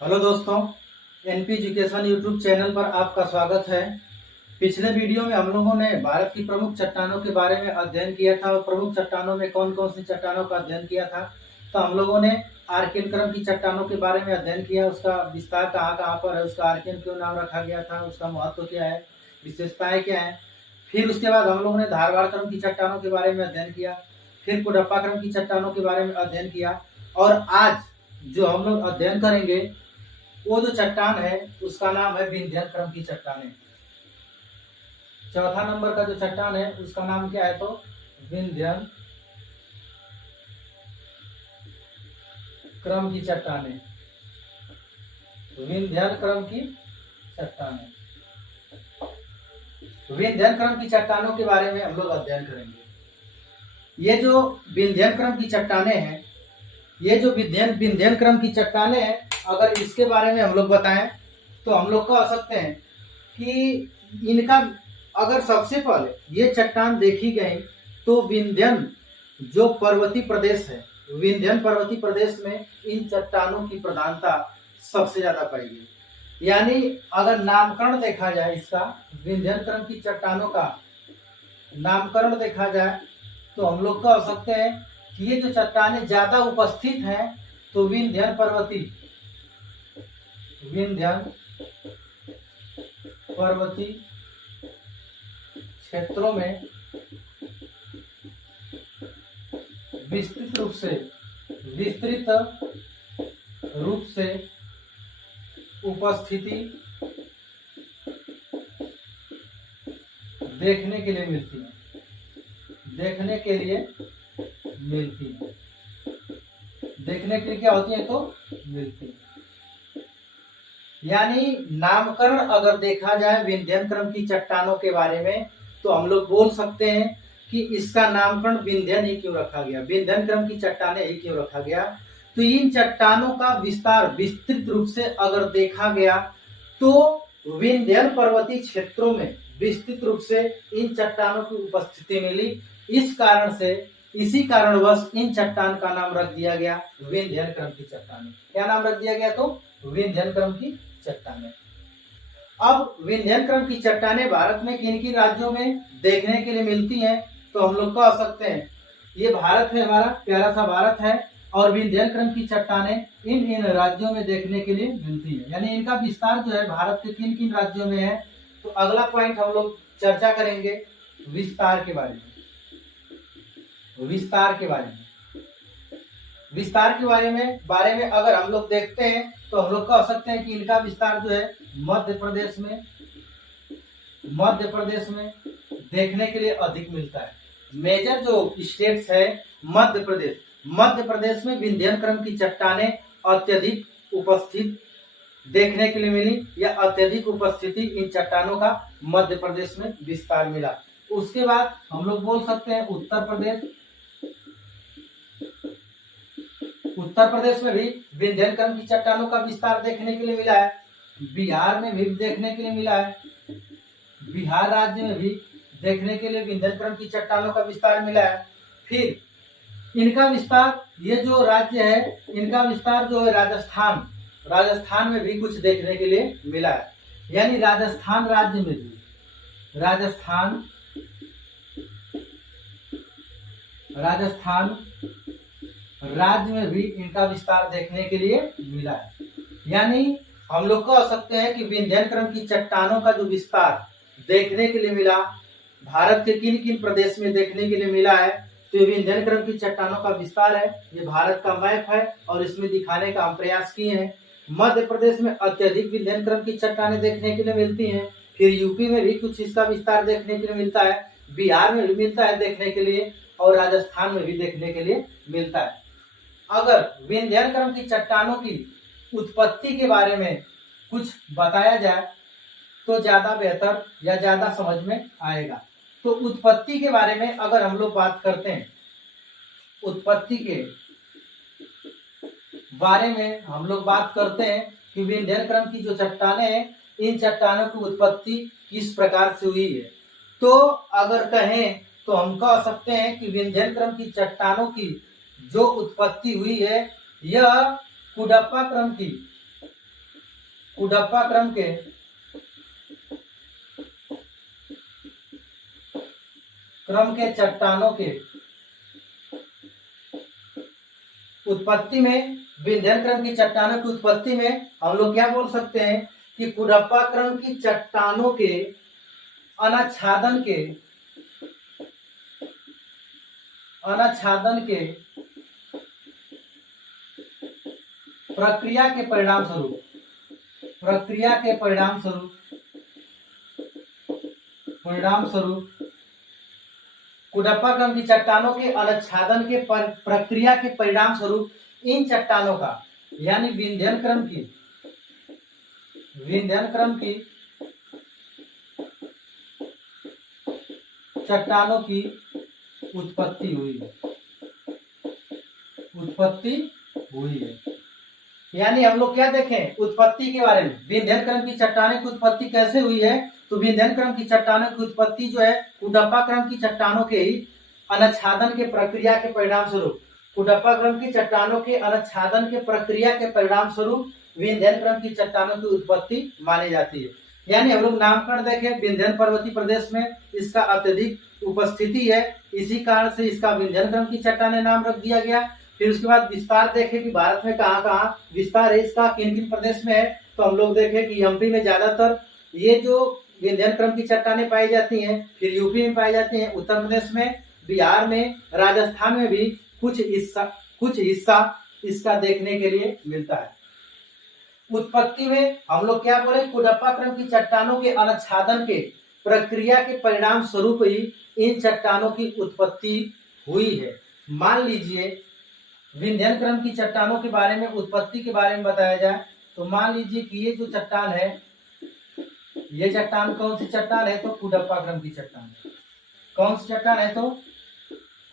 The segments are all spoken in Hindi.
हेलो दोस्तों, एनपी एजुकेशन यूट्यूब चैनल पर आपका स्वागत है। पिछले वीडियो में हम लोगों ने भारत की प्रमुख चट्टानों के बारे में अध्ययन किया था और प्रमुख चट्टानों में कौन कौन सी चट्टानों का अध्ययन किया था। तो हम लोगों ने आर्कियन क्रम की चट्टानों के बारे में अध्ययन किया, उसका विस्तार कहाँ कहाँ पर है, उसका आर्कियन क्यों नाम रखा गया था, उसका महत्व क्या है, विशेषताएं क्या है। फिर उसके बाद हम लोगों ने धारवाड़ क्रम की चट्टानों के बारे में अध्ययन किया, फिर कुडप्पा क्रम की चट्टानों के बारे में अध्ययन किया और आज जो हम लोग अध्ययन करेंगे वो जो चट्टान है उसका नाम है विंध्यन क्रम की चट्टानें। चौथा नंबर का जो चट्टान है उसका नाम क्या है, तो विंध्यन क्रम की चट्टानें। विंध्यन क्रम की चट्टानें, विंध्यन क्रम की चट्टानों के बारे में हम लोग अध्ययन करेंगे। ये जो विंध्यन क्रम की चट्टानें हैं, ये जो विंध्यन क्रम की चट्टानें हैं, अगर इसके बारे में हम लोग बताएं तो हम लोग कह सकते हैं कि इनका अगर सबसे पहले ये चट्टान देखी गई तो विंध्यन जो पर्वतीय प्रदेश है, विंध्यन पर्वतीय प्रदेश में इन चट्टानों की प्रधानता सबसे ज्यादा पाई गई। यानी अगर नामकरण देखा जाए, इसका विंध्यन क्रम की चट्टानों का नामकरण देखा जाए तो हम लोग कह सकते हैं कि ये जो चट्टानें ज्यादा उपस्थित हैं तो विंध्यन पर्वतीय क्षेत्रों में विस्तृत रूप से उपस्थिति देखने के लिए मिलती है, देखने के लिए क्या होती है, तो मिलती है। यानी नामकरण अगर देखा जाए विंध्यन क्रम की चट्टानों के बारे में तो हम लोग बोल सकते हैं कि इसका नामकरण विंध्यन ही क्यों रखा गया, विंध्यन क्रम की चट्टानें ही क्यों रखा गया। तो इन चट्टानों का विस्तार विस्तृत रूप से अगर देखा गया तो विंध्यन पर्वतीय क्षेत्रों में विस्तृत रूप से इन चट्टानों की उपस्थिति मिली। इसी कारणवश इन चट्टान का नाम रख दिया गया विंध्यन क्रम की चट्टानें। क्या नाम रख दिया गया, तो विंध्यन क्रम की चट्टानें। अब विंध्यन क्रम की चट्टानें भारत में किन किन राज्यों में देखने के लिए मिलती हैं, तो हम लोग कह सकते हैं ये भारत है, हमारा प्यारा सा भारत है, और विंध्यन क्रम की चट्टानें इन राज्यों में देखने के लिए मिलती है। यानी इनका विस्तार जो है भारत के किन किन राज्यों में है। तो अगला पॉइंट हम लोग चर्चा करेंगे विस्तार के बारे में। विस्तार के बारे में अगर हम लोग देखते हैं तो हम लोग कह सकते हैं कि इनका विस्तार जो है मध्य प्रदेश में देखने के लिए अधिक मिलता है। मेजर जो स्टेट्स है मध्य प्रदेश में विंध्यन क्रम की चट्टानें अत्यधिक उपस्थित देखने के लिए मिली, या अत्यधिक उपस्थिति इन चट्टानों का मध्य प्रदेश में विस्तार मिला। उसके बाद हम लोग बोल सकते हैं उत्तर प्रदेश में भी विंध्यन क्रम की चट्टानों का विस्तार देखने के लिए मिला है। बिहार में भी देखने के लिए मिला है, बिहार राज्य में भी देखने के लिए विंध्यन क्रम की चट्टानों का विस्तार मिला है। फिर इनका विस्तार, ये जो राज्य है इनका विस्तार जो है राजस्थान में भी कुछ देखने के लिए मिला है। यानी राजस्थान राज्य में भी इनका विस्तार देखने के लिए मिला है। यानी हम लोग कह सकते हैं कि विंध्यन क्रम की चट्टानों का जो विस्तार देखने के लिए मिला, भारत के किन किन प्रदेश में देखने के लिए मिला है, तो ये विंध्यन क्रम की चट्टानों का विस्तार है। ये भारत का मैप है और इसमें दिखाने का हम प्रयास किए हैं। मध्य प्रदेश में अत्यधिक विंध्यन क्रम की चट्टानें देखने के लिए मिलती हैं। फिर यूपी में भी कुछ इसका विस्तार देखने के लिए मिलता है, बिहार में भी मिलता है देखने के लिए, और राजस्थान में भी देखने के लिए मिलता है। अगर विंध्यन क्रम की चट्टानों की उत्पत्ति के बारे में कुछ बताया जाए तो ज्यादा बेहतर या ज्यादा समझ में आएगा। तो उत्पत्ति के बारे में अगर हम लोग बात करते हैं, उत्पत्ति के बारे में हम लोग बात करते हैं कि विंध्यन क्रम की जो चट्टानें हैं, इन चट्टानों की उत्पत्ति किस प्रकार से हुई है। तो अगर कहें तो हम कह सकते हैं कि विंध्यन क्रम की चट्टानों की जो उत्पत्ति हुई है, यह कुडप्पा क्रम की कुडप्पा क्रम के चट्टानों के उत्पत्ति में, विंध्यन क्रम की चट्टानों की उत्पत्ति में हम लोग क्या बोल सकते हैं कि कुडप्पा क्रम की चट्टानों के अनाच्छादन के प्रक्रिया के परिणाम स्वरूप कुडप्पा क्रम की चट्टानों के अनाच्छादन के प्रक्रिया के परिणाम स्वरूप इन चट्टानों का, यानी विंध्यन क्रम की चट्टानों की उत्पत्ति हुई है। यानी हम लोग क्या देखें उत्पत्ति के बारे में, विंध्यन क्रम की चट्टानों की उत्पत्ति कैसे हुई है, तो विंध्यन क्रम की चट्टानों की उत्पत्ति जो है कुडप्पा क्रम की चट्टानों के ही अनाच्छादन के प्रक्रिया के परिणाम स्वरूप, कुडप्पा क्रम की चट्टानों के अनाच्छादन के प्रक्रिया के परिणाम स्वरूप विंध्यन क्रम की चट्टानों की उत्पत्ति मानी जाती है। यानी हम लोग नामकरण देखें, विंध्यन पर्वतीय प्रदेश में इसका अत्यधिक उपस्थिति है, इसी कारण से इसका विंध्यन क्रम की चट्टानें नाम रख दिया गया। फिर उसके बाद विस्तार देखें कि भारत में कहाँ कहाँ विस्तार है इसका, किन किन प्रदेश में है, तो हम लोग देखें कि एमपी में ज्यादातर ये जो विंध्यन क्रम की चट्टानें पाई जाती हैं, फिर यूपी में पाई जाती हैं, उत्तर प्रदेश में, बिहार में, राजस्थान में भी कुछ हिस्सा इसका देखने के लिए मिलता है। उत्पत्ति में हम लोग क्या बोले, कुडप्पा क्रम की चट्टानों के अनाच्छादन के प्रक्रिया के परिणाम स्वरूप ही इन चट्टानों की उत्पत्ति हुई है। मान लीजिए विंध्यन क्रम की चट्टानों के बारे में, उत्पत्ति के बारे में बताया जाए तो मान लीजिए कि ये जो चट्टान है, ये चट्टान कौन सी चट्टान है, तो कुडप्पा क्रम की चट्टान। कौन सी चट्टान है, तो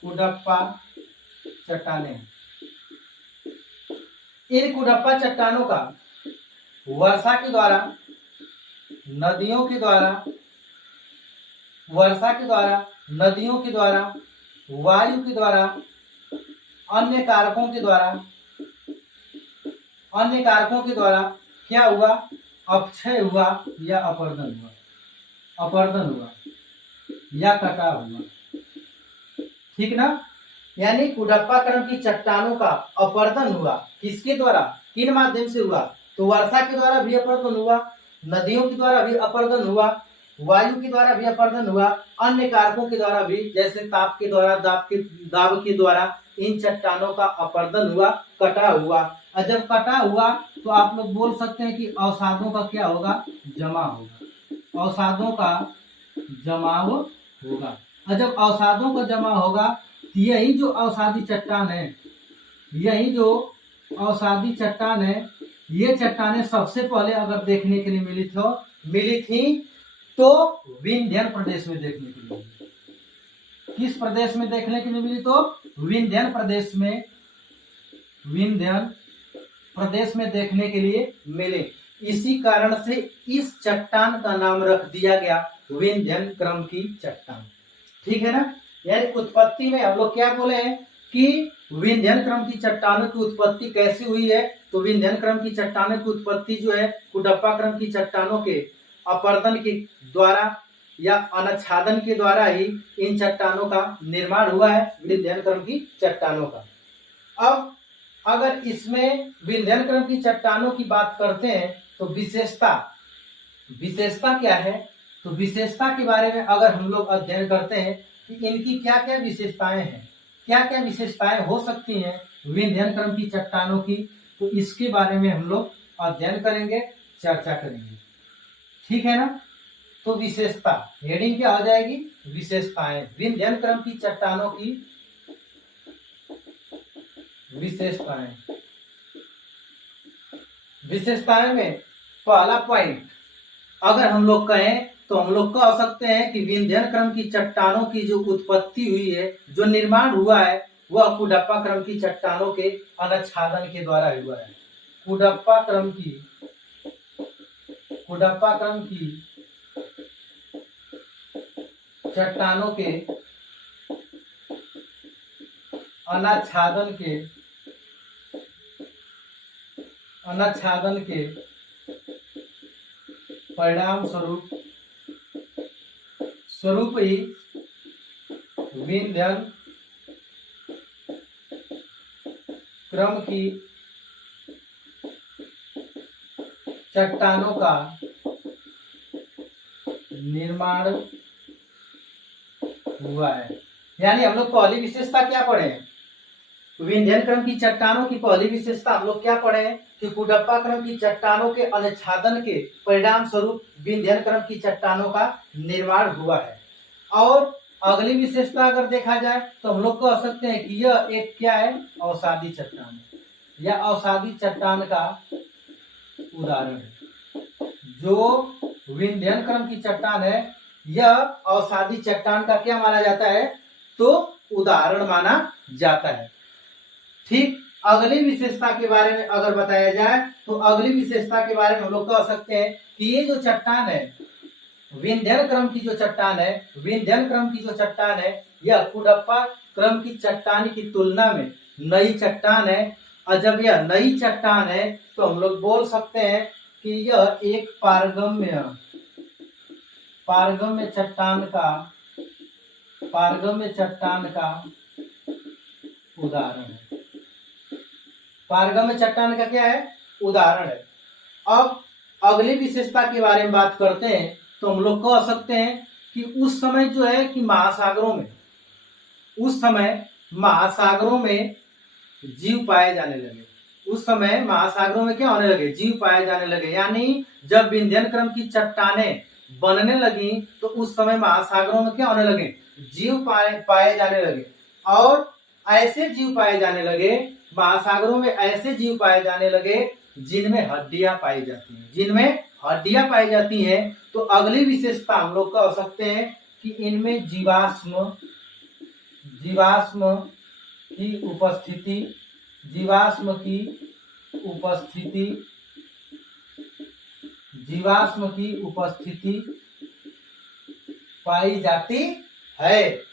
कुडप्पा चट्टानें। इन कुडप्पा चट्टानों का वर्षा के द्वारा, नदियों के द्वारा, वायु के द्वारा, अन्य कारकों के द्वारा क्या हुआ, अपक्षय हुआ या अपरदन हुआ या कटाव हुआ। ठीक ना। यानी कुडप्पा क्रम की चट्टानों का अपरदन हुआ, किसके द्वारा, किन माध्यम से हुआ, तो वर्षा के द्वारा भी अपरदन हुआ, नदियों के द्वारा भी अपरदन हुआ, वायु के द्वारा भी अपरदन हुआ, अन्य कारकों के द्वारा भी, जैसे ताप के द्वारा, दाब के द्वारा इन चट्टानों का अपरदन हुआ, कटाव हुआ। और जब कटाव हुआ तो आप लोग बोल सकते हैं कि अवसादों का क्या होगा, जमाव होगा, अवसादों का जमाव होगा। और जब अवसादों का जमाव होगा, यही जो अवसादी चट्टान है, ये चट्टानें सबसे पहले अगर देखने के लिए मिली थी तो विंध्यन प्रदेश में देखने के लिए मिली। किस प्रदेश में देखने के लिए मिली, तो विंध्यन प्रदेश में देखने के लिए मिले। इसी कारण से इस चट्टान का नाम रख दिया गया विंध्यन क्रम की चट्टान। ठीक है ना। यानी उत्पत्ति में हम लोग क्या बोले हैं कि विंध्यन क्रम की चट्टानों की उत्पत्ति कैसे हुई है, तो विंध्यन क्रम की चट्टानों की उत्पत्ति जो है कुडप्पा क्रम की चट्टानों के अपरदन के द्वारा या अनाच्छादन के द्वारा ही इन चट्टानों का निर्माण हुआ है, विंध्यन क्रम की चट्टानों का। अब अगर इसमें विंध्यन क्रम की चट्टानों की बात करते हैं तो विशेषता क्या है, तो विशेषता के बारे में अगर हम लोग अध्ययन करते हैं कि इनकी क्या क्या विशेषताएं हैं, क्या क्या विशेषताएं हो सकती हैं विंध्यन क्रम की चट्टानों की, तो इसके बारे में हम लोग अध्ययन करेंगे, चर्चा करेंगे। ठीक है ना। तो विशेषता हेडिंग क्या हो जाएगी, विशेषताएं, विंध्यन क्रम की चट्टानों की विशेषताएं में पहला पॉइंट अगर हम लोग कहें तो हम लोग कह सकते हैं कि विंध्यन क्रम की चट्टानों की जो उत्पत्ति हुई है, जो निर्माण हुआ है, वह कुडप्पा क्रम की चट्टानों के अनाच्छादन के द्वारा हुआ है। कुडप्पा क्रम की चट्टानों के अनाच्छादन के परिणाम स्वरूप ही विंध्यन क्रम की चट्टानों का निर्माण हुआ है। यानी हम लोग पहली विशेषता क्या पढ़े? विंध्यन क्रम की चट्टानों की पहली विशेषता हम लोग क्या पढ़े कि कुडप्पा क्रम की चट्टानों के अनुच्छादन के परिणाम स्वरूप विंध्यन क्रम की चट्टानों का निर्माण हुआ है। और अगली विशेषता अगर देखा जाए तो हम लोग कह सकते हैं कि यह एक क्या है? अवसादी चट्टान है। यह अवसादी चट्टान का उदाहरण है। जो विंध्यन क्रम की चट्टान है यह अवसादी चट्टान का क्या माना जाता है? तो उदाहरण माना जाता है। ठीक अगली विशेषता के बारे में अगर बताया जाए तो अगली विशेषता के बारे में हम लोग कह सकते हैं कि ये जो चट्टान है विंध्यन क्रम की जो चट्टान है, विंध्यन क्रम की जो चट्टान है यह कुडप्पा क्रम की चट्टान की तुलना में नई चट्टान है। और जब यह नई चट्टान है तो हम लोग बोल सकते हैं कि यह एक पारगम्य चट्टान का उदाहरण है। पारगम्य चट्टान का क्या है? उदाहरण है। अब अगली विशेषता के बारे में बात करते हैं तो हम लोग कह सकते हैं कि उस समय जो है कि महासागरों में जीव पाए जाने लगे। उस समय महासागरों में क्या होने लगे? जीव पाए जाने लगे। यानी जब विंध्यन क्रम की चट्टानें बनने लगी तो उस समय महासागरों में क्या होने लगे? जीव पाए जाने लगे। और ऐसे जीव पाए जाने लगे, महासागरों में ऐसे जीव पाए जाने लगे जिनमें हड्डियां पाई जाती हैं। तो अगली विशेषता हम लोग कह सकते हैं कि इनमें जीवाश्म की उपस्थिति पाई जाती है।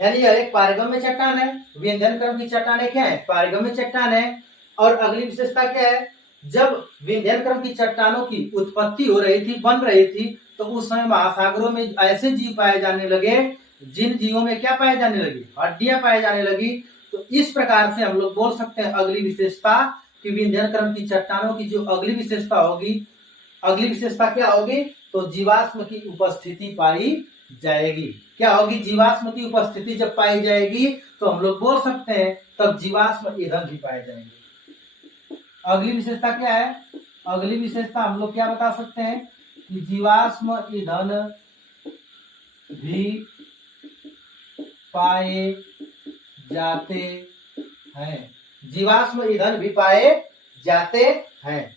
यानी यह एक पारगम्य चट्टान है। विंध्यन क्रम की चट्टानें क्या है? पारगम्य चट्टान है। और अगली विशेषता क्या है? जब विंध्यन क्रम की चट्टानों की उत्पत्ति हो रही थी, बन रही थी, तो उस समय महासागरों में ऐसे जीव पाए जाने लगे जिन जीवों में क्या पाए जाने लगी? हड्डियां पाए जाने लगी। तो इस प्रकार से हम लोग बोल सकते हैं अगली विशेषता कि विंध्यन क्रम की चट्टानों की जो अगली विशेषता होगी, अगली विशेषता क्या होगी? तो जीवाश्म की उपस्थिति पाई जाएगी। क्या होगी? जीवाश्म की उपस्थिति जब पाई जाएगी तो हम लोग बोल सकते हैं तब जीवाश्म ईंधन भी पाए जाएंगे। अगली विशेषता क्या है? अगली विशेषता हम लोग क्या बता सकते हैं कि जीवाश्म ईंधन भी पाए जाते हैं। जीवाश्म ईंधन भी पाए जाते हैं।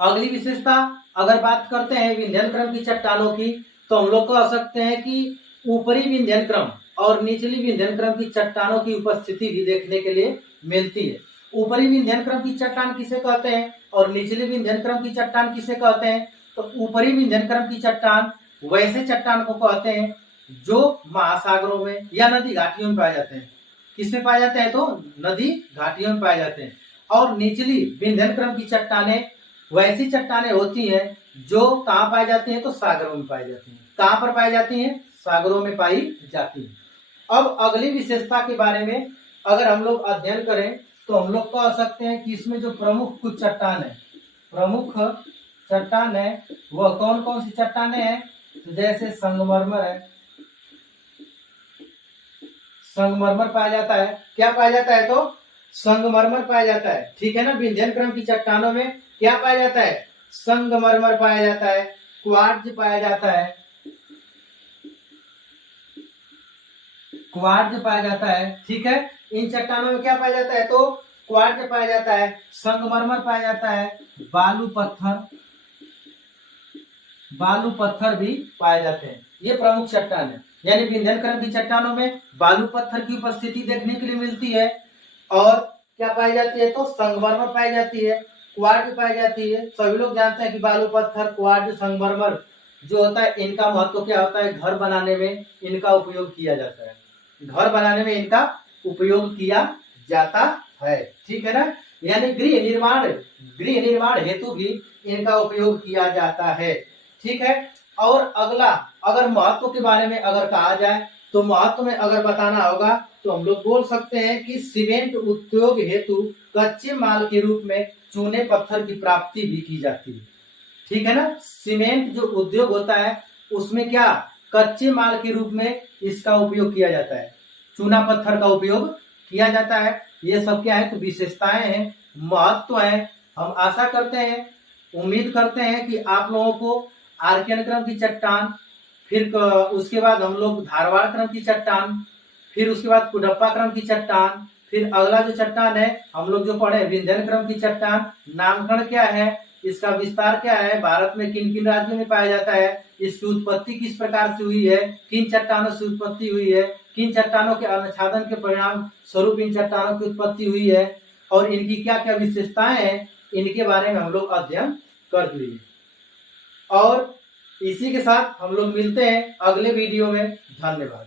अगली विशेषता अगर बात करते हैं विंध्यन क्रम की चट्टानों की तो हम लोग कह सकते हैं कि ऊपरी विंध्यन क्रम और निचली विंध्यन क्रम की चट्टानों की उपस्थिति भी देखने के लिए मिलती है। ऊपरी विंध्यन क्रम की चट्टान किसे कहते हैं और निचली विंध्यन क्रम की चट्टान किसे कहते हैं? तो ऊपरी विंध्यन क्रम की चट्टान वैसे चट्टान को कहते हैं जो महासागरों में या नदी घाटियों में पाए जाते हैं। किसमें पाए जाते हैं? तो नदी घाटियों में पाए जाते हैं। और निचली विंध्यन क्रम की चट्टानें वैसी चट्टानें होती हैं जो कहाँ पाई जाती हैं? तो सागरों में पाई जाती हैं। कहाँ पर पाई जाती हैं? सागरों में पाई जाती हैं। अब अगली विशेषता के बारे में अगर हम लोग अध्ययन करें तो हम लोग कह सकते हैं कि इसमें जो प्रमुख कुछ प्रमुख चट्टान है वह कौन कौन सी चट्टानें हैं? तो जैसे संगमरमर है, संगमरमर पाया जाता है। क्या पाया जाता है? तो संगमरमर पाया जाता है। ठीक है ना। विंध्यन क्रम की चट्टानों में क्या पाया जाता है? संगमरमर पाया जाता है, क्वार्ट्ज पाया जाता है, क्वार्ट्ज पाया जाता है। ठीक है। इन चट्टानों में क्या पाया जाता है? तो क्वार्ट्ज पाया जाता है, संगमरमर पाया जाता है, बालू पत्थर भी पाए जाते हैं। ये प्रमुख चट्टान है। यानी विंध्यन क्रम की चट्टानों में बालू पत्थर की उपस्थिति देखने के लिए मिलती है। और क्या पाई जाती है? तो संगमरमर पाई जाती है, क्वार्ट्ज पाई जाती है। सभी लोग जानते हैं कि बालू पत्थर, क्वार्ट्ज, संगमरमर जो होता है इनका महत्व क्या होता है? घर बनाने में इनका उपयोग किया जाता है। घर बनाने में इनका उपयोग किया जाता है। ठीक है ना, यानी गृह निर्माण हेतु भी इनका उपयोग किया जाता है। ठीक है, और अगला अगर महत्व के बारे में अगर कहा जाए तो महत्व में अगर बताना होगा तो हम लोग बोल सकते हैं कि सीमेंट उद्योग हेतु कच्चे माल के रूप में चूने पत्थर की प्राप्ति भी की जाती है। ठीक है ना, सीमेंट जो उद्योग होता है उसमें क्या कच्चे माल के रूप में इसका उपयोग किया जाता है, चूना पत्थर का उपयोग किया जाता है। ये सब क्या है तो विशेषताएं हैं, महत्व है। हम आशा करते हैं, उम्मीद करते हैं कि आप लोगों को आर्कियन क्रम की चट्टान, फिर उसके बाद हम लोग धारवाड़ क्रम की चट्टान, फिर उसके बाद कुडप्पा क्रम की चट्टान, फिर अगला जो चट्टान है हम लोग जो पढ़े विंध्यन क्रम की चट्टान, नामकरण क्या है, इसका विस्तार क्या है, भारत में किन किन राज्यों में पाया जाता है, इसकी उत्पत्ति किस प्रकार से हुई है, किन चट्टानों से उत्पत्ति हुई है, किन चट्टानों के अनुच्छादन के परिणाम स्वरूप इन चट्टानों की उत्पत्ति हुई है, और इनकी क्या क्या विशेषताएं हैं, इनके बारे में हम लोग अध्ययन कर लिए। और इसी के साथ हम लोग मिलते हैं अगले वीडियो में। धन्यवाद।